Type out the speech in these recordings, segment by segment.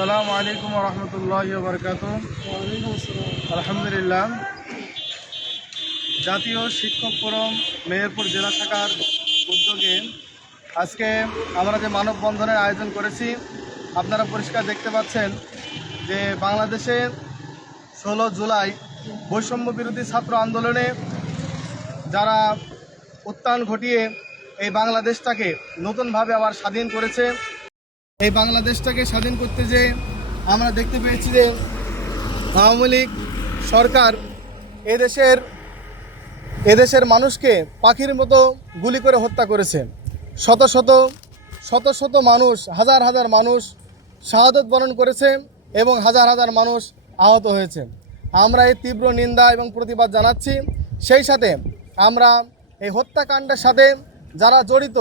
আসসালামু আলাইকুম ওয়া রাহমাতুল্লাহি ওয়া বারাকাতুহু। আলহামদুলিল্লাহ, জাতীয় শিক্ষক ফোরাম মেহেরপুর জেলা শাখার উদ্যোগে আজকে আমরা যে মানববন্ধনের আয়োজন করেছি, আপনারা পরিষ্কার দেখতে পাচ্ছেন যে বাংলাদেশে 16 জুলাই বৈষম্য বিরোধী ছাত্র আন্দোলনে যারা উত্থান ঘটিয়ে এই বাংলাদেশটাকে নতুনভাবে আবার স্বাধীন করেছে, এই বাংলাদেশটাকে স্বাধীন করতে যে আমরা দেখতে পেয়েছি যে আওয়ামী লীগ সরকার এদেশের মানুষকে পাখির মতো গুলি করে হত্যা করেছে। শত শত মানুষ, হাজার হাজার মানুষ শাহাদত বরণ করেছে এবং হাজার হাজার মানুষ আহত হয়েছে। আমরা এই তীব্র নিন্দা এবং প্রতিবাদ জানাচ্ছি। সেই সাথে আমরা এই হত্যাকাণ্ডের সাথে যারা জড়িত,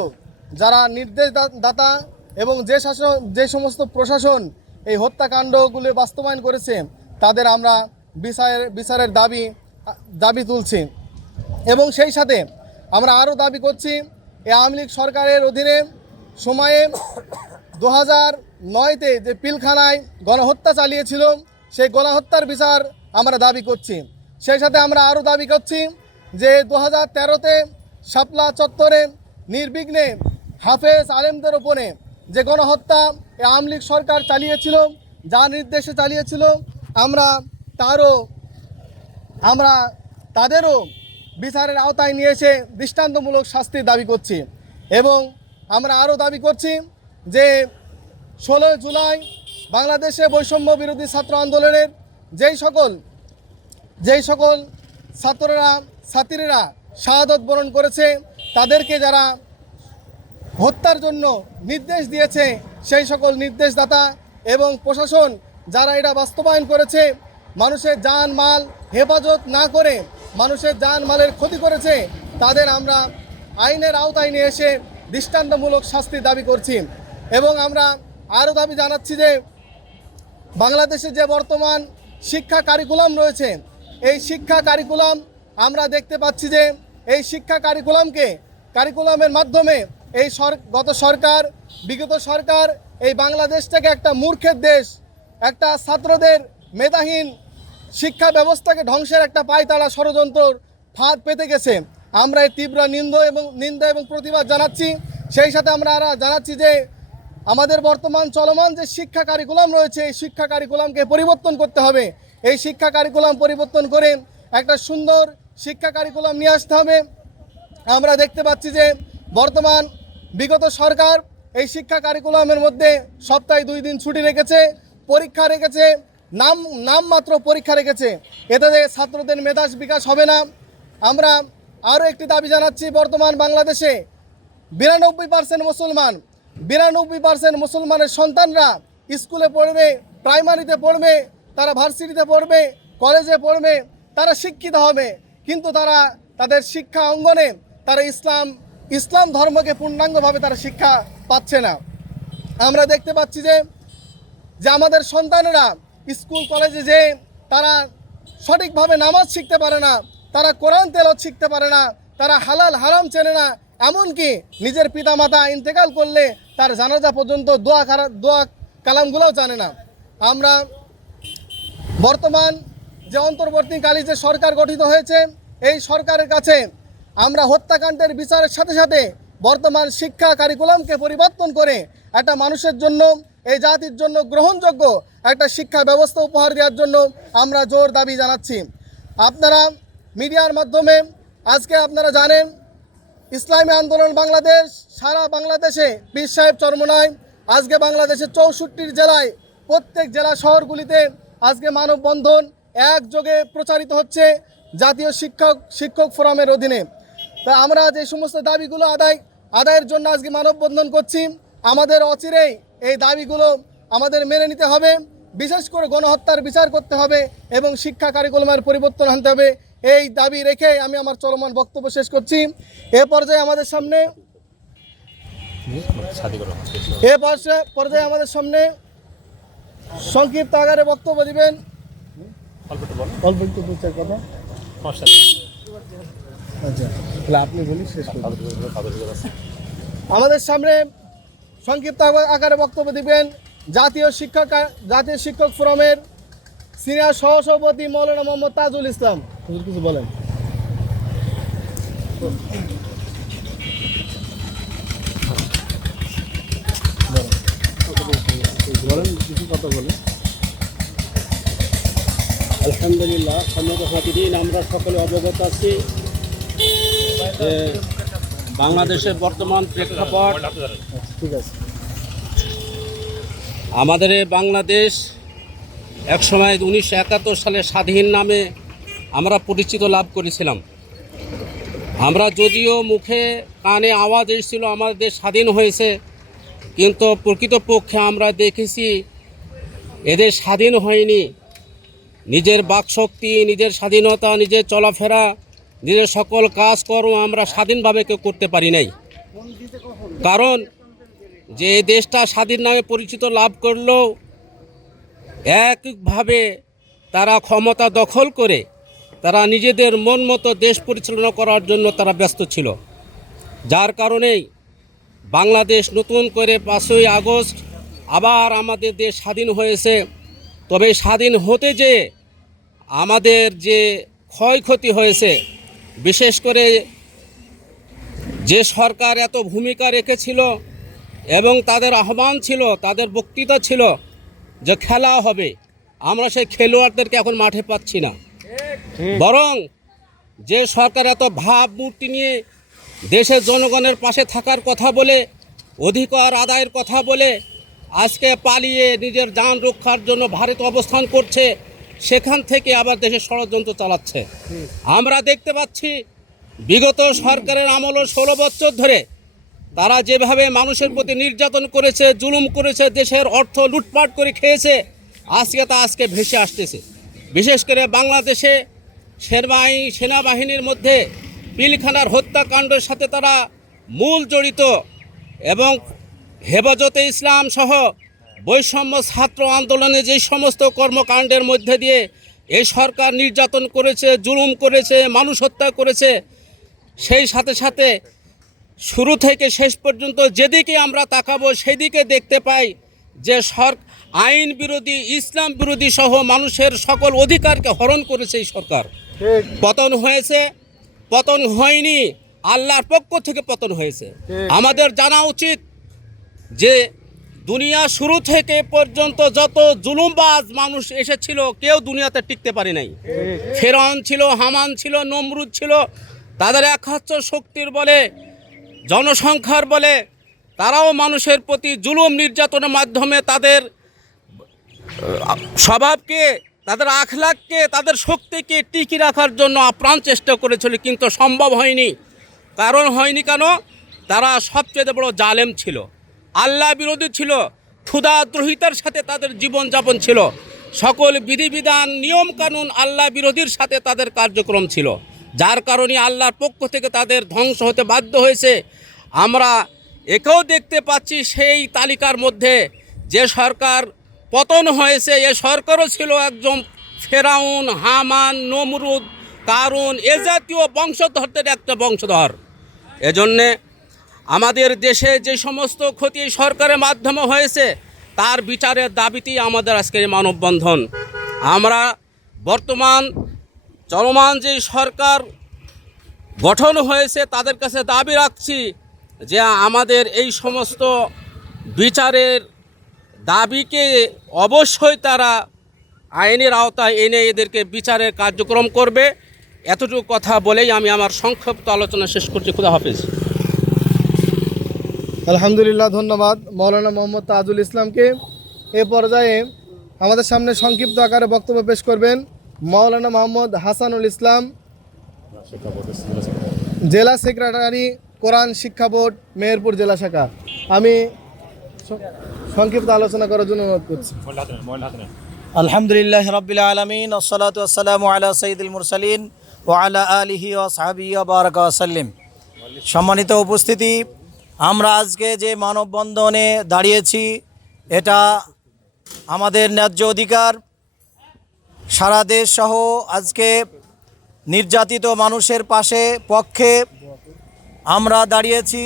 যারা নির্দেশদাতা এবং যে সমস্ত প্রশাসন এই হত্যাকাণ্ডগুলি বাস্তবায়ন করেছে, তাদের আমরা বিচারের দাবি তুলছি। এবং সেই সাথে আমরা আরও দাবি করছি, এই আওয়ামী লীগ সরকারের অধীনে সময়ে 2009-তে যে পিলখানায় গণহত্যা চালিয়েছিল, সেই গণহত্যার বিচার আমরা দাবি করছি। সেই সাথে আমরা আরও দাবি করছি যে 2013-তে শাপলা চত্বরে নির্বিঘ্নে হাফেজ আলেমদের ওপরে যে গণহত্যা আওয়ামী লীগ সরকার চালিয়েছিল, যার নির্দেশে চালিয়েছিল, আমরা তাদেরও বিচারের আওতায় নিয়ে এসে দৃষ্টান্তমূলক শাস্তির দাবি করছি। এবং আমরা আরও দাবি করছি যে 16 জুলাই বাংলাদেশে বৈষম্য বিরোধী ছাত্র আন্দোলনের যেই সকল ছাত্রীরা শাহাদত বরণ করেছে, তাদেরকে যারা হত্যার জন্য নির্দেশ দিয়েছে, সেই সকল নির্দেশদাতা এবং প্রশাসন যারা এটা বাস্তবায়ন করেছে, মানুষের জান মাল হেফাজত না করে মানুষের জান মালের ক্ষতি করেছে, তাদের আমরা আইনের আওতায় নিয়ে এসে দৃষ্টান্তমূলক শাস্তির দাবি করছি। এবং আমরা আরও দাবি জানাচ্ছি যে বাংলাদেশে যে বর্তমান শিক্ষা কারিকুলাম রয়েছে, এই শিক্ষা কারিকুলাম আমরা দেখতে পাচ্ছি যে এই শিক্ষা কারিকুলামের মাধ্যমে বিগত সরকার এই বাংলাদেশটাকে একটা মূর্খের দেশ, একটা ছাত্রদের মেধাহীন শিক্ষা ব্যবস্থাকে ধ্বংসের একটা পায়তারা ষড়যন্ত্রর ফাঁদ পেতে গেছে। আমরা এই তীব্র নিন্দা এবং প্রতিবাদ জানাচ্ছি। সেই সাথে আমরা জানাচ্ছি যে আমাদের বর্তমান চলমান যে শিক্ষা কারিকুলাম রয়েছে, এই শিক্ষা কারিকুলামকে পরিবর্তন করতে হবে। এই শিক্ষা কারিকুলাম পরিবর্তন করে একটা সুন্দর শিক্ষা কারিকুলাম নিয়ে আসতে হবে। আমরা দেখতে পাচ্ছি যে বর্তমান বিগত সরকার এই শিক্ষা কারিকুলামের মধ্যে সপ্তাহে 2 দিন ছুটি রেখেছে, পরীক্ষা রেখেছে, নামমাত্র পরীক্ষা রেখেছে। এতে ছাত্রদের মেধা বিকাশ হবে না। আমরা আরও একটি দাবি জানাচ্ছি, বর্তমান বাংলাদেশে 92% মুসলমানের সন্তানরা স্কুলে পড়বে, প্রাইমারিতে পড়বে, তারা ভার্সিটিতে পড়বে, কলেজে পড়বে, তারা শিক্ষিত হবে, কিন্তু তারা তাদের শিক্ষা অঙ্গনে তারা ইসলাম ধর্মকে পূর্ণাঙ্গভাবে তারা শিক্ষা পাচ্ছে না। আমরা দেখতে পাচ্ছি যে আমাদের সন্তানেরা স্কুল কলেজে যে তারা সঠিকভাবে নামাজ শিখতে পারে না, তারা কোরআন তেলাওয়াত শিখতে পারে না, তারা হালাল হারাম চেনে না, এমনকি নিজের পিতামাতা ইন্তেকাল করলে তার জানাজা পর্যন্ত দোয়া কালামগুলোও জানে না। আমরা বর্তমান যে অন্তর্বর্তীকালীন যে সরকার গঠিত হয়েছে, এই সরকারের কাছে আমরা হত্যাকাণ্ডের বিচারের সাথে সাথে বর্তমান শিক্ষা কারিকুলামকে পরিবর্তন করে একটা মানুষের জন্য, এই জাতির জন্য গ্রহণযোগ্য একটা শিক্ষা ব্যবস্থা উপহার দেওয়ার জন্য আমরা জোর দাবি জানাচ্ছি। আপনারা মিডিয়ার মাধ্যমে আজকে আপনারা জানেন, ইসলামী আন্দোলন বাংলাদেশ সারা বাংলাদেশে পীর সাহেব চরমোনাই, আজকে বাংলাদেশের 64 জেলায় প্রত্যেক জেলা শহরগুলিতে আজকে মানববন্ধন একযোগে প্রচারিত হচ্ছে জাতীয় শিক্ষক ফোরামের অধীনে। তা আমরা যে সমস্ত দাবিগুলো আদায়ের জন্য আজকে মানববন্ধন করছি, আমাদের অচিরেই এই দাবিগুলো আমাদের মেনে নিতে হবে। বিশেষ করে গণহত্যার বিচার করতে হবে এবং শিক্ষা কারিকুলামের পরিবর্তন আনতে হবে। এই দাবি রেখে আমি আমার চলমান বক্তব্য শেষ করছি। এ পর্যায়ে আমাদের সামনে সংক্ষিপ্ত আকারে বক্তব্য দিবেন আপনি বলি শেষ করুন। আমাদের সামনে সংক্ষিপ্ত আকারে বক্তব্য দিবেন জাতীয় শিক্ষক ফোরামের সিনিয়র সহসভাপতি মৌলানা মোহাম্মদ তাজুল ইসলাম, কিছু বলেন। আলহামদুলিল্লাহ, সম্মানিত হাজিরিন, আমরা সকলে অবগত আছি যে বাংলাদেশের বর্তমান প্রেক্ষাপট। ঠিক আছে। আমাদের এই বাংলাদেশ একসময় 1971 সালে স্বাধীন নামে আমরা পরিচিত লাভ করেছিলাম। আমরা যদিও মুখে কানে আওয়াজ এসেছিল আমাদের দেশ স্বাধীন হয়েছে, কিন্তু প্রকৃতপক্ষে আমরা দেখেছি এদের স্বাধীন হয়নি। নিজের বাকশক্তি, নিজের স্বাধীনতা, নিজের চলাফেরা, নিজের সকল কাজকর্ম আমরা স্বাধীনভাবে কেউ করতে পারি নাই। কারণ যে এই দেশটা স্বাধীন নামে পরিচিত লাভ করলেও একভাবে তারা ক্ষমতা দখল করে তারা নিজেদের মন মতো দেশ পরিচালনা করার জন্য তারা ব্যস্ত ছিল। যার কারণেই বাংলাদেশ নতুন করে 5ই আগস্ট আবার আমাদের দেশ স্বাধীন হয়েছে। তবে স্বাধীন হতে যে আমাদের যে ক্ষয়ক্ষতি হয়েছে, বিশেষ করে যে সরকার এত ভূমিকা রেখেছিল এবং তাদের আহ্বান ছিল, তাদের বক্তৃতা ছিল যে খেলা হবে, আমরা সেই খেলোয়াড়দেরকে এখন মাঠে পাচ্ছি না। বরং যে সরকার এত ভাবমূর্তি নিয়ে দেশের জনগণের পাশে থাকার কথা বলে, অধিকার আদায়ের কথা বলে আজকে পালিয়ে নিজের জান রক্ষার জন্য ভারতে অবস্থান করছে, সেখান থেকে আবার দেশের ষড়যন্ত্র চালাচ্ছে। আমরা দেখতে পাচ্ছি বিগত সরকারের আমলে 16 বছর ধরে তারা যেভাবে মানুষের প্রতি নির্যাতন করেছে, জুলুম করেছে, দেশের অর্থ লুটপাট করে খেয়েছে, আজকে ভেসে আসতেছে। বিশেষ করে বাংলাদেশে সেনাবাহিনীর মধ্যে পিলখানার হত্যাকাণ্ডের সাথে তারা মূল জড়িত এবং হেফাজতে ইসলাম সহ বৈষম্য ছাত্র আন্দোলনে যে সমস্ত কর্মকাণ্ডের মধ্যে দিয়ে এই সরকার নির্যাতন করেছে, জুলুম করেছে, মানুষ হত্যা করেছে, সেই সাথে সাথে শুরু থেকে শেষ পর্যন্ত যেদিকে আমরা তাকাবো সেদিকে দেখতে পাই যে আইন বিরোধী, ইসলাম বিরোধী সহ মানুষের সকল অধিকারকে হরণ করেছে এই সরকার। পতন হয়েছে, পতন হয়নি, আল্লাহর পক্ষ থেকে পতন হয়েছে। আমাদের জানা উচিত যে দুনিয়া শুরু থেকে পর্যন্ত যত জুলুমবাজ মানুষ এসেছিল কেউ দুনিয়াতে টিকতে পারে নাই। ফেরাউন ছিল, হামান ছিল, নমরুদ ছিল, তাদের একমাত্র শক্তির বলে, জনসংখ্যার বলে তারাও মানুষের প্রতি জুলুম নির্যাতনের মাধ্যমে তাদের স্বভাবকে, তাদের আখলাককে, তাদের শক্তিকে টিকিয়ে রাখার জন্য আপ্রাণ চেষ্টা করেছিল, কিন্তু সম্ভব হয়নি। কারণ হয়নি কেন? তারা সবচেয়ে বড় জালেম ছিল, আল্লাহ বিরোধী ছিল, ক্ষুধাদ্রোহিতার সাথে তাদের জীবনযাপন ছিল, সকল বিধিবিধান নিয়মকানুন আল্লাহ বিরোধীর সাথে তাদের কার্যক্রম ছিল। যার কারণে আল্লাহর পক্ষ থেকে তাদের ধ্বংস হতে বাধ্য হয়েছে। আমরা একেও দেখতে পাচ্ছি সেই তালিকার মধ্যে যে সরকার পতন হয়েছে, এ সরকারও ছিল একজন ফেরাউন, হামান, নমরুদ, কারুন, এ জাতীয় বংশধরদের একটা বংশধর। এজন্যে আমাদের দেশে যে সমস্ত ক্ষতি সরকারের মাধ্যমে হয়েছে তার বিচারের দাবিতেই আমাদের আজকের মানববন্ধন। আমরা বর্তমান চলমান যে সরকার গঠন হয়েছে তাদের কাছে দাবি রাখছি যে আমাদের এই সমস্ত বিচারের দাবিকে অবশ্যই তারা আইনের আওতায় এনে এদেরকে বিচারের কার্যক্রম করবে। এতটুকু কথা বলেই আমি আমার সংক্ষিপ্ত আলোচনা শেষ করছি। খুদা হাফেজ। আলহামদুলিল্লাহ, ধন্যবাদ মৌলানা মোহাম্মদ তাজুল ইসলামকে। এ পর্যায়ে আমাদের সামনে সংক্ষিপ্ত আকারে বক্তব্য পেশ করবেন মৌলানা মোহাম্মদ হাসানুল ইসলাম, জেলা সেক্রেটারি, কোরআন শিক্ষা বোর্ড, মেহেরপুর জেলা শাখা। আমি সংক্ষিপ্ত আলোচনা করার জন্য অনুরোধ করছি। আলহামদুলিল্লাহ রাব্বিল আলামিন, আসসালাতু ওয়াসসালামু আলা সাইয়্যিদিল মুরসালিন ওয়া আলা আলিহি ওয়া সাহবিহি ওয়া বারাকা ওয়া সাল্লিম। সম্মানিত উপস্থিতি, আমরা আজকে যে মানববন্ধনে দাঁড়িয়েছি এটা আমাদের ন্যায্য অধিকার। সারা দেশ সহ আজকে নির্যাতিত মানুষের পক্ষে আমরা দাঁড়িয়েছি।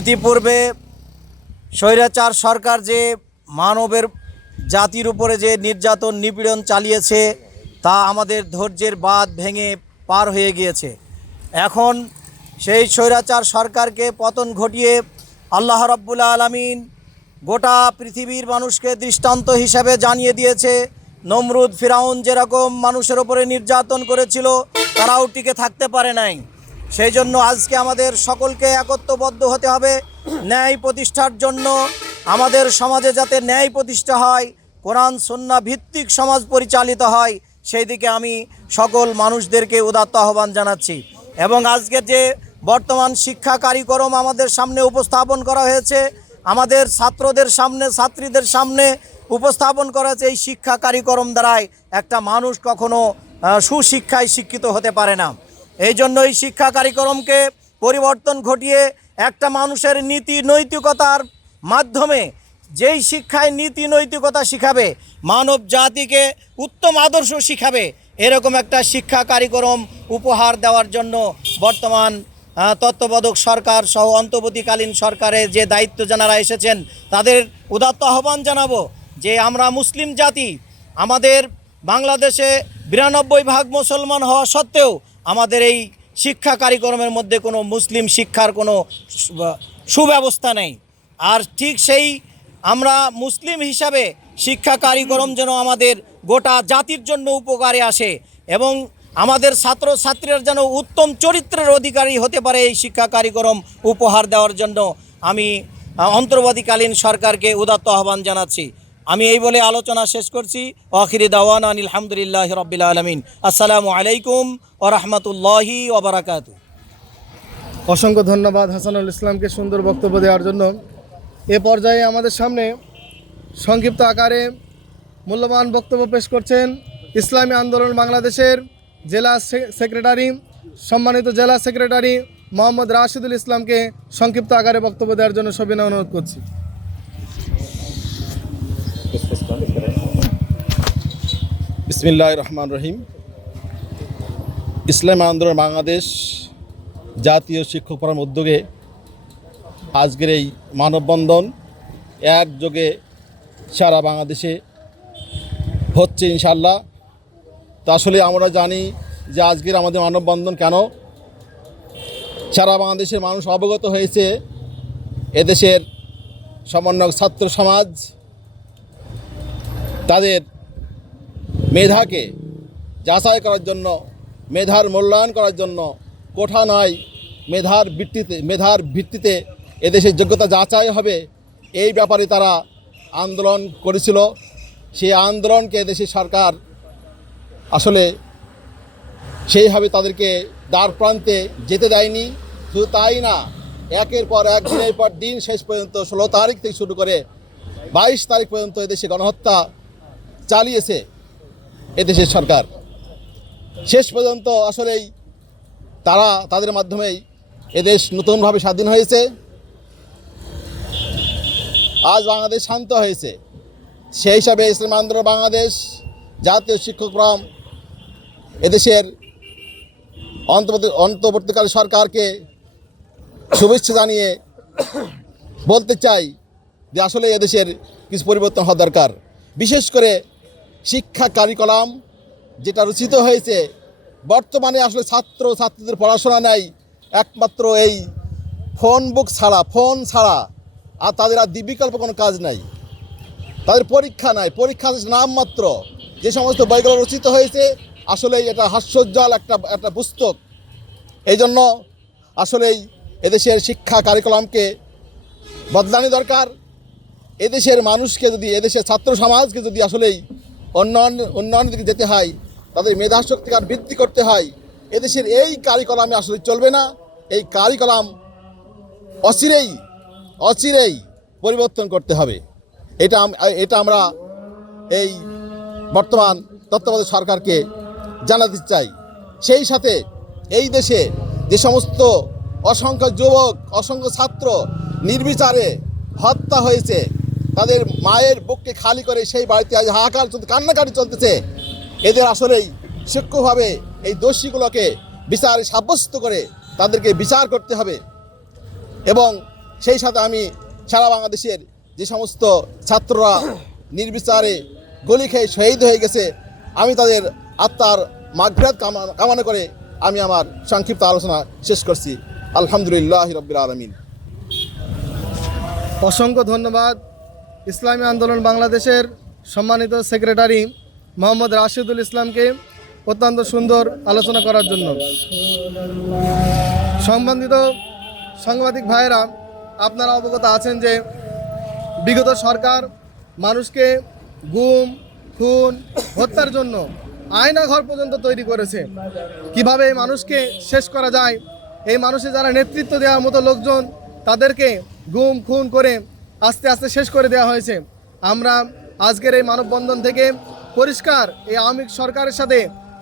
ইতিপূর্বে স্বৈরাচার সরকার যে মানবের জাতির উপরে যে নির্যাতন নিপীড়ন চালিয়েছে তা আমাদের ধৈর্যের বাঁধ ভেঙে পার হয়ে গিয়েছে। এখন সেই স্বৈরাচার সরকারকে পতন ঘটিয়ে আল্লাহ রাব্বুল আলামিন গোটা পৃথিবীর মানুষকে দৃষ্টান্ত হিসাবে জানিয়ে দিয়েছে, নমরুদ ফিরাউন যেরকম মানুষের ওপরে নির্যাতন করেছিল তারাও টিকে থাকতে পারে নাই। সেই জন্য আজকে আমাদের সকলকে একত্রবদ্ধ হতে হবে ন্যায় প্রতিষ্ঠার জন্য। আমাদের সমাজে যাতে ন্যায় প্রতিষ্ঠা হয়, কোরআন সুন্নাহ ভিত্তিক সমাজ পরিচালিত হয়, সেই দিকে আমি সকল মানুষদেরকে উদাত্ত আহ্বান জানাচ্ছি। এবং আজকের যে বর্তমান শিক্ষা কার্যক্রম আমাদের সামনে উপস্থাপন করা হয়েছে, আমাদের ছাত্রদের সামনে ছাত্রীদের সামনে উপস্থাপন করা হয়েছে, এই শিক্ষা কার্যক্রম দ্বারাই একটা মানুষ কখনো সুশিক্ষায় শিক্ষিত হতে পারে না। এই জন্য এই শিক্ষা কার্যক্রমকে পরিবর্তন ঘটিয়ে একটা মানুষের নীতি নৈতিকতার মাধ্যমে যেই শিক্ষায় নীতি নৈতিকতা শিখাবে, মানব জাতিকে উত্তম আদর্শ শিখাবে, এরকম একটা শিক্ষা কার্যক্রম উপহার দেওয়ার জন্য বর্তমান তত্ত্বাবধায়ক সরকার সহ অন্তর্বর্তীকালীন সরকারের যে দায়িত্ব যারা এসেছেন তাদের উদাত্ত আহ্বান জানাবো যে আমরা মুসলিম জাতি, আমাদের বাংলাদেশে 92% মুসলমান হওয়া সত্ত্বেও আমাদের এই শিক্ষা কার্যক্রমের মধ্যে কোনো মুসলিম শিক্ষার কোনো সুব্যবস্থা নেই। আর ঠিক সেই আমরা মুসলিম হিসাবে শিক্ষা কার্যক্রম যেন আমাদের গোটা জাতির জন্য উপকারে আসে এবং আমাদের ছাত্রছাত্রীরা যেন উত্তম চরিত্রের অধিকারী হতে পারে, এই শিক্ষা কার্যক্রম উপহার দেওয়ার জন্য আমি অন্তর্বর্তীকালীন সরকারকে উদাত্ত আহ্বান জানাচ্ছি। আমি এই বলে আলোচনা শেষ করছি। আখিরি দাওয়ানা আলহামদুলিল্লাহি রাব্বিল আলামিন। আসসালামু আলাইকুম ওয়া রাহমাতুল্লাহি ওয়া বারাকাতুহু। অসংখ্য ধন্যবাদ হাসানুল ইসলামকে সুন্দর বক্তব্য দেওয়ার জন্য। এ পর্যায়ে আমাদের সামনে সংক্ষিপ্ত আকারে মূল্যবান বক্তব্য পেশ করছেন ইসলামী আন্দোলন বাংলাদেশের জেলা সেক্রেটারি, সম্মানিত জেলা সেক্রেটারি মোহাম্মদ রাশিদুল ইসলামকে সংক্ষিপ্ত আকারে বক্তব্য দেওয়ার জন্য সবিনয় অনুরোধ করছি। বিসমিল্লাহির রহমানির রহিম। ইসলামী আন্দোলন বাংলাদেশ জাতীয় শিক্ষক ফোরাম উদ্যোগে আজকের এই মানববন্ধন একযোগে সারা বাংলাদেশে হচ্ছে ইনশাআল্লাহ। তো আসলে আমরা জানি যে আজকের আমাদের মানববন্ধন কেন, সারা বাংলাদেশের মানুষ অবগত হয়েছে এদেশের সমন্বয়ক ছাত্র সমাজ তাদের মেধাকে যাচাই করার জন্য, মেধার মূল্যায়ন করার জন্য কোঠা নয় মেধার ভিত্তিতে এদেশের যোগ্যতা যাচাই হবে, এই ব্যাপারে তারা আন্দোলন করেছিল। সেই আন্দোলনকে এদেশের সরকার আসলে সেইভাবে তাদেরকে দ্বার প্রান্তে যেতে দেয়নি। শুধু তাই না, একের পর এক দিনের পর দিন শেষ পর্যন্ত 16 তারিখ থেকে শুরু করে 22 তারিখ পর্যন্ত এদেশে গণহত্যা চালিয়েছে এদেশের সরকার। শেষ পর্যন্ত আসলেই তাদের মাধ্যমেই এদেশ নতুনভাবে স্বাধীন হয়েছে। আজ বাংলাদেশ শান্ত হয়েছে। সেই হিসাবে ইসলামী আন্দোলন বাংলাদেশ জাতীয় শিক্ষক ফোরাম এদেশের অন্তর্বর্তীকালীন সরকারকে শুভেচ্ছা জানিয়ে বলতে চাই যে আসলে এদেশের কিছু পরিবর্তন হওয়া দরকার। বিশেষ করে শিক্ষা কারিকুলাম যেটা রচিত হয়েছে, বর্তমানে আসলে ছাত্রছাত্রীদের পড়াশোনা নাই একমাত্র এই ফোন ছাড়া, আর তাদের আর বিকল্প কোনো কাজ নাই। তাদের পরীক্ষা নাই, পরীক্ষা নামমাত্র। যে সমস্ত বইগুলো রচিত হয়েছে আসলে এটা হাস্যোজ্জ্বল একটা পুস্তক। এই জন্য আসলেই এদেশের শিক্ষা কারিকুলামকে বদলানো দরকার। এদেশের মানুষকে যদি, এদেশের ছাত্র সমাজকে যদি আসলেই উন্নয়নের দিকে যেতে হয়, তাদের মেধাশক্তিকে বৃদ্ধি করতে হয়, এদেশের এই কারিকুলামে আসলে চলবে না। এই কারিকুলাম অচিরেই পরিবর্তন করতে হবে। এটা আমরা এই বর্তমান তত্ত্বাবধায়ক সরকারকে জানাতে চাই। সেই সাথে এই দেশে যে সমস্ত অসংখ্য যুবক, অসংখ্য ছাত্র নির্বিচারে হত্যা হয়েছে, তাদের মায়ের বুককে খালি করে সেই বাড়িতে আজ হাহাকার চলতে, কান্নাকাটি চলতেছে, এদের আসলেই সূক্ষ্মভাবে এই দোষীগুলোকে বিচারে সাব্যস্ত করে তাদেরকে বিচার করতে হবে। এবং সেই সাথে আমি সারা বাংলাদেশের যে সমস্ত ছাত্ররা নির্বিচারে গলি খেয়ে শহীদ হয়ে গেছে, আমি তাদের আত্মার মাগফিরাত কামনা করে আমি আমার সংক্ষিপ্ত আলোচনা শেষ করছি। আলহামদুলিল্লাহ রাব্বিল আলামিন। অসংখ্য ধন্যবাদ ইসলামী আন্দোলন বাংলাদেশের সম্মানিত সেক্রেটারি মোহাম্মদ রাশিদুল ইসলামকে অত্যন্ত সুন্দর আলোচনা করার জন্য। সম্বন্ধিত সাংবাদিক ভাইয়েরা, আপনারা অবগত আছেন যে বিগত সরকার মানুষকে গুম, খুন, হত্যার জন্য আয়নাঘর পর্যন্ত তৈরি করেছে। কিভাবে এই মানুষকে শেষ করা যায়, এই মানুষে যারা নেতৃত্ব দেওয়ার মতো লোকজন, তাদেরকে গুম খুন করে আস্তে আস্তে শেষ করে দেওয়া হয়েছে। আমরা আজকের এই মানববন্ধন থেকে পরিষ্কার এই আওয়ামী সরকারের সাথে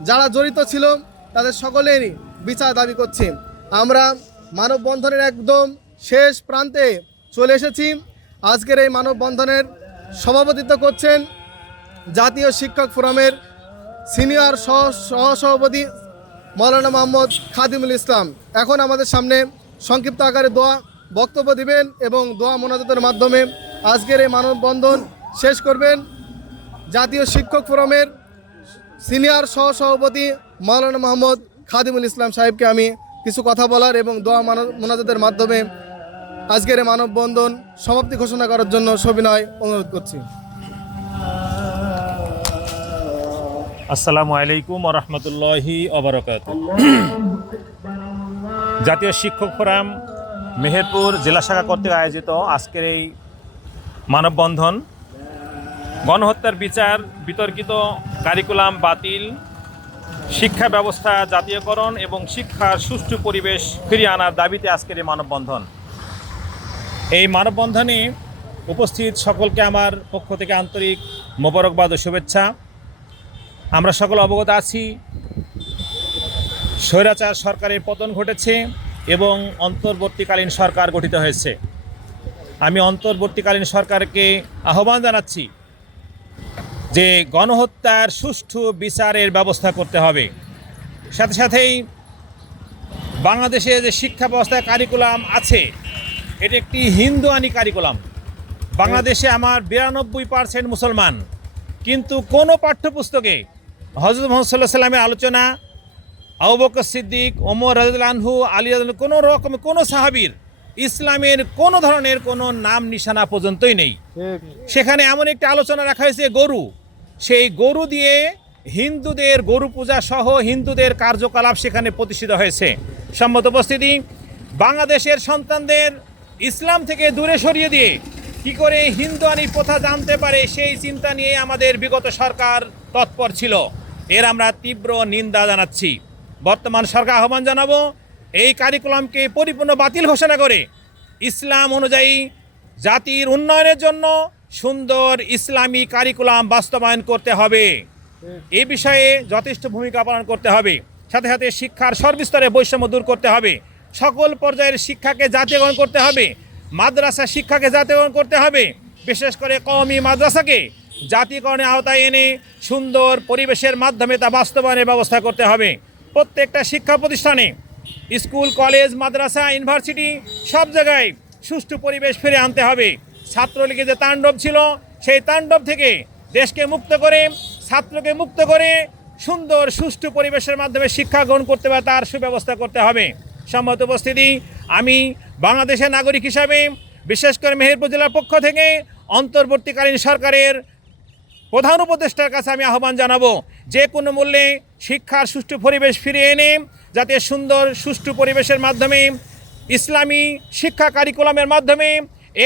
যারা জড়িত ছিল তাদের সকলেরই বিচার দাবি করছি। আমরা মানববন্ধনের একদম শেষ প্রান্তে চলে এসেছি। আজকের এই মানববন্ধনের সভাপতিত্ব করছেন জাতীয় শিক্ষক ফোরামের সিনিয়র সহসভাপতি মৌলানা মোহাম্মদ খাদিমুল ইসলাম। এখন আমাদের সামনে সংক্ষিপ্ত আকারে দোয়া বক্তব্য দিবেন এবং দোয়া মোনাজাতের মাধ্যমে আজকের এই মানববন্ধন শেষ করবেন। জাতীয় শিক্ষক ফোরামের সিনিয়র সহসভাপতি মৌলানা মোহাম্মদ খাদিমুল ইসলাম সাহেবকে আমি কিছু কথা বলার এবং দোয়া মোনাজাতের মাধ্যমে আজকের এই মানববন্ধন সমাপ্তি ঘোষণা করার জন্য সবিনয় অনুরোধ করছি। আসসালামু আলাইকুম ওয়া রাহমাতুল্লাহি ওয়া বারাকাতুহু। জাতীয় শিক্ষক ফোরাম মেহেরপুর জেলা শাখা কর্তৃক আয়োজিত আজকের এই মানববন্ধন গণহত্যার বিচার, বিতর্কিত কারিকুলাম বাতিল, শিক্ষা ব্যবস্থা জাতীয়করণ এবং শিক্ষার সুষ্ঠু পরিবেশ ফিরিয়ে আনার দাবিতে আজকের এই মানববন্ধন। এই মানববন্ধনে উপস্থিত সকলকে আমার পক্ষ থেকে আন্তরিক মোবারকবাদ ও শুভেচ্ছা। আমরা সকল অবগত আছি স্বৈরাচার সরকারের পতন ঘটেছে এবং অন্তর্বর্তীকালীন সরকার গঠিত হয়েছে। আমি অন্তর্বর্তীকালীন সরকারকে আহ্বান জানাচ্ছি যে গণহত্যার সুষ্ঠু বিচারের ব্যবস্থা করতে হবে। সাথে সাথেই বাংলাদেশে যে শিক্ষা ব্যবস্থায় কারিকুলাম আছে, এটি একটি হিন্দুয়ানি কারিকুলাম। বাংলাদেশে আমার 92% মুসলমান, কিন্তু কোনো পাঠ্যপুস্তকে হযরত মুহাম্মদ সাল্লাল্লাহু আলাইহি ওয়াসাল্লামের আলোচনা, আবু বকর সিদ্দিক, ওমর রাদিয়াল্লাহু আনহু, আলী রাদিয়াল্লাহু কোনো রকম কোনো সাহাবীর ইসলামের কোনো ধরনের কোনো নাম নিশানা পর্যন্তই নেই। সেখানে এমন একটি আলোচনা রাখা হয়েছে গরু, সেই গরু দিয়ে হিন্দুদের গরু পূজা সহ হিন্দুদের কার্যকলাপ সেখানে প্রতিষ্ঠিত হয়েছে। সম্মত উপস্থিতি, বাংলাদেশের সন্তানদের ইসলাম থেকে দূরে সরিয়ে দিয়ে কি করে হিন্দুয়ানি প্রথা জানতে পারে সেই চিন্তা নিয়ে আমাদের বিগত সরকার তৎপর ছিল। এর আমরা তীব্র নিন্দা জানাচ্ছি। বর্তমান সরকার আহ্বান জানাবো এই কারিকুলামকে পরিপূর্ণ বাতিল ঘোষণা করে ইসলাম অনুযায়ী জাতির উন্নয়নের জন্য সুন্দর ইসলামী কারিকুলাম বাস্তবায়ন করতে হবে। এই বিষয়ে যথেষ্ট ভূমিকা পালন করতে হবে। সাথে সাথে শিক্ষার সর্বস্তরে বৈষম্য দূর করতে হবে। সকল পর্যায়ের শিক্ষাকে জাতীয়করণ করতে হবে। মাদ্রাসা শিক্ষাকে জাতীয়করণ করতে হবে। বিশেষ করে কওমি মাদ্রাসাকে জাতীয়করণের আওতায় এনে সুন্দর পরিবেশের মাধ্যমে তা বাস্তবায়নের ব্যবস্থা করতে হবে। প্রত্যেকটা শিক্ষা প্রতিষ্ঠানে, স্কুল, কলেজ, মাদ্রাসা, ইউনিভার্সিটি সব জায়গায় সুষ্ঠু পরিবেশ ফিরে আনতে হবে। ছাত্রলীগের যে তাণ্ডব ছিল, সেই তাণ্ডব থেকে দেশকে মুক্ত করে, ছাত্রকে মুক্ত করে সুন্দর সুষ্ঠু পরিবেশের মাধ্যমে শিক্ষা গ্রহণ করতে হবে, তার সুব্যবস্থা করতে হবে। সম্মত উপস্থিতি, আমি বাংলাদেশের নাগরিক হিসাবে বিশেষ করে মেহেরপুর জেলার পক্ষ থেকে অন্তর্বর্তীকালীন সরকারের প্রধান উপদেষ্টার কাছে আমি আহ্বান জানাবো যে কোনো মূল্যে শিক্ষার সুষ্ঠু পরিবেশ ফিরিয়ে এনে যাতে সুন্দর সুষ্ঠু পরিবেশের মাধ্যমে ইসলামী শিক্ষা কারিকুলামের মাধ্যমে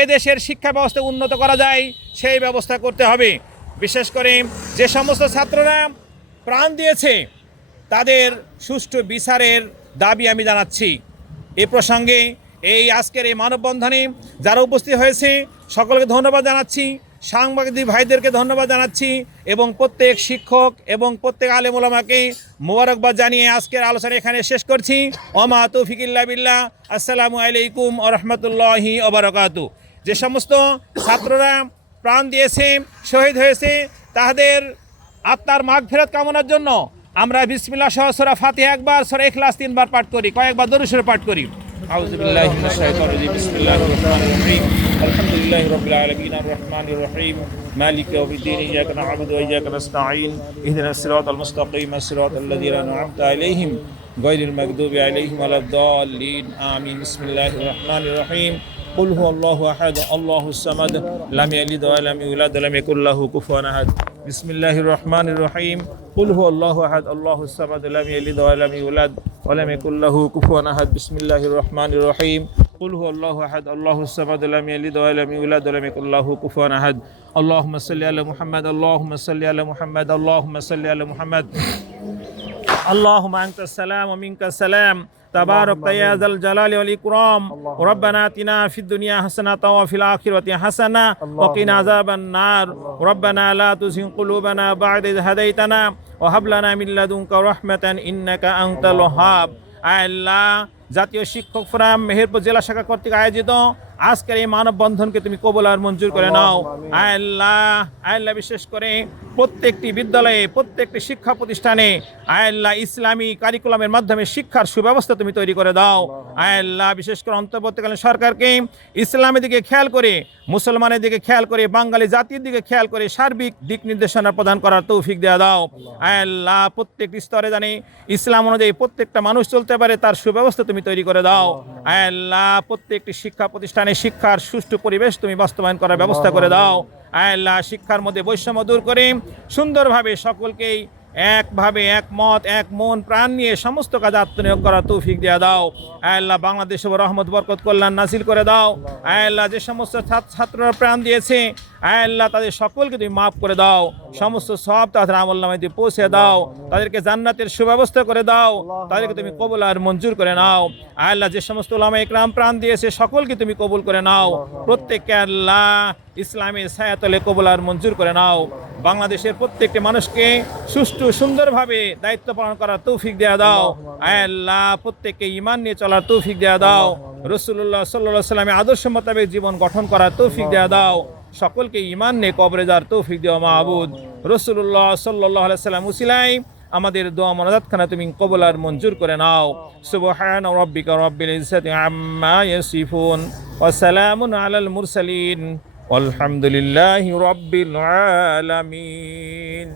এদেশের শিক্ষা ব্যবস্থা উন্নত করা যায় সেই ব্যবস্থা করতে হবে। বিশেষ করে যে সমস্ত ছাত্ররা প্রাণ দিয়েছে তাদের সুষ্ঠু বিচারের দাবি আমি জানাচ্ছি। এ প্রসঙ্গে এই আজকের এই মানববন্ধনে যারা উপস্থিত হয়েছে সকলকে ধন্যবাদ জানাচ্ছি, সাংবাদিক ভাইদেরকে ধন্যবাদ জানাচ্ছি এবং প্রত্যেক শিক্ষক এবং প্রত্যেক আলেম ওলামাকে মোবারকবাদ জানিয়ে আজকের আলোচনা এখানে শেষ করছি। ওমা তৌফিক ইল্লা বিল্লাহ। আসসালামু আলাইকুম ওয়া রাহমাতুল্লাহি ওয়া বারাকাতুহু। যে সমস্ত ছাত্ররা প্রাণ দিয়েছে, শহীদ হয়েছে, তাদের আত্মার মাগফিরাত কামনার জন্য আমরা বিসমিল্লাহ সহ সূরা ফাতিহা একবার, সূরা ইখলাস 3 বার পাঠ করি, কয়েকবার দরুদ শরীফ পাঠ করি। أعوذ بالله من الشيطان الرجيم بسم الله الرحمن الرحيم الحمد لله رب العالمين الرحمن الرحيم مالك يوم الدين إياك نعبد وإياك نستعين اهدنا الصراط المستقيم صراط الذين أنعمت عليهم غير المغضوب عليهم ولا الضالين آمين بسم الله الرحمن الرحيم قل هو الله أحد الله الصمد لم يلد ولم يولد ولم يكن له كفوا أحد بسم الله الرحمن الرحيم قل هو الله أحد الله الصمد لم يلد ولم يولد ولم يكن له كفوا أحد بسم الله الرحمن الرحيم قل هو الله أحد الله الصمد لم يلد ولم يولد ولم يكن له كفوا أحد اللهم صل على محمد اللهم صل على محمد اللهم صل على محمد اللهم أنت السلام ومنك السلام تبارك يا ذا الجلال والإكرام ربنا آتنا في الدنيا حسنة وفي الآخرة حسنة وقنا عذاب النار ربنا لا تزغ قلوبنا بعد إذ هديتنا وهب لنا من لدنك رحمة إنك أنت الوهاب আল্লাহ জাতীয় শিক্ষক ফোরাম মেহেরপুর জেলা শাখা কর্তৃক আয়োজিত আজকের এই মানববন্ধনকে তুমি কবুল আর মঞ্জুর করে নাও আল্লাহ বিশেষ করে প্রত্যেকটি বিদ্যালয়ে প্রত্যেকটি শিক্ষা প্রতিষ্ঠানে আল্লাহ ইসলামী কারিকুলামের মাধ্যমে শিক্ষার সুব্যবস্থা তুমি তৈরি করে দাও আল্লাহ বিশেষ করে অন্তর্বর্তীকালীন সরকারকে ইসলামের দিকে খেয়াল করে মুসলমানের দিকে খেয়াল করে বাঙালি জাতির দিকে খেয়াল করে সার্বিক দিক নির্দেশনা প্রদান করার তৌফিক দেওয়া দাও আল্লাহ প্রত্যেকটি স্তরে জানি ইসলাম অনুযায়ী প্রত্যেকটা মানুষ চলতে পারে তার সুব্যবস্থা তুমি তৈরি করে দাও আল্লাহ প্রত্যেকটি শিক্ষা প্রতিষ্ঠানে শিক্ষার সুষ্ঠু পরিবেশ তুমি বাস্তবায়ন করার ব্যবস্থা করে দাও আল্লাহ শিক্ষার মধ্যে বৈষম্য দূর করে সুন্দরভাবে সকলকেই একভাবে একমত এক মন প্রাণ নিয়ে সমস্ত কাজে আত্মনিয়োগ করার তৌফিক দেওয়া দাও আল্লাহ বাংলাদেশে রহমত বরকত কল্যাণ নাজিল করে দাও আল্লাহ যে সমস্ত ছাত্ররা প্রাণ দিয়েছে আল্লাহ তাদের সকলকে তুমি মাফ করে দাও সমস্ত সব তাদের আমলনামায় দিয়ে পৌঁছে দাও তাদেরকে জান্নাতের সুব্যবস্থা করে দাও তাদেরকে তুমি কবুল আর মঞ্জুর করে নাও আল্লাহ যে সমস্ত উলামা ইকরাম প্রাণ দিয়েছে সকলকে তুমি কবুল করে নাও প্রত্যেককে আল্লাহ ইসলামের ছায়াতলে কবুল আর মঞ্জুর করে নাও বাংলাদেশের প্রত্যেকটি মানুষকে সুষ্ঠু সুন্দরভাবে দায়িত্ব পালন করার তৌফিক দেওয়া দাও আল্লাহ প্রত্যেককে ঈমান নিয়ে চলার তৌফিক দেওয়া দাও রাসূলুল্লাহ সাল্লাল্লাহু আলাইহি ওয়াসাল্লামের আদর্শ মোতাবেক জীবন গঠন করার তৌফিক দেওয়া দাও সকলকে ঈমান নিয়ে কবরে যাওয়ার তৌফিক দেওয়া মাহবুদ রাসূলুল্লাহ সাল্লাল্লাহু আলাইহি ওয়াসাল্লাম উসিলায় আমাদের দোয়া মোনাজাতখানা তুমি কবুল আর মঞ্জুর করে নাও সুবহানা রাব্বিকা রাব্বিল ইজ্জাতি আম্মা ইয়াসিফুন ওয়া সালামুন আলাল মুরসালিন والحمد لله رب العالمين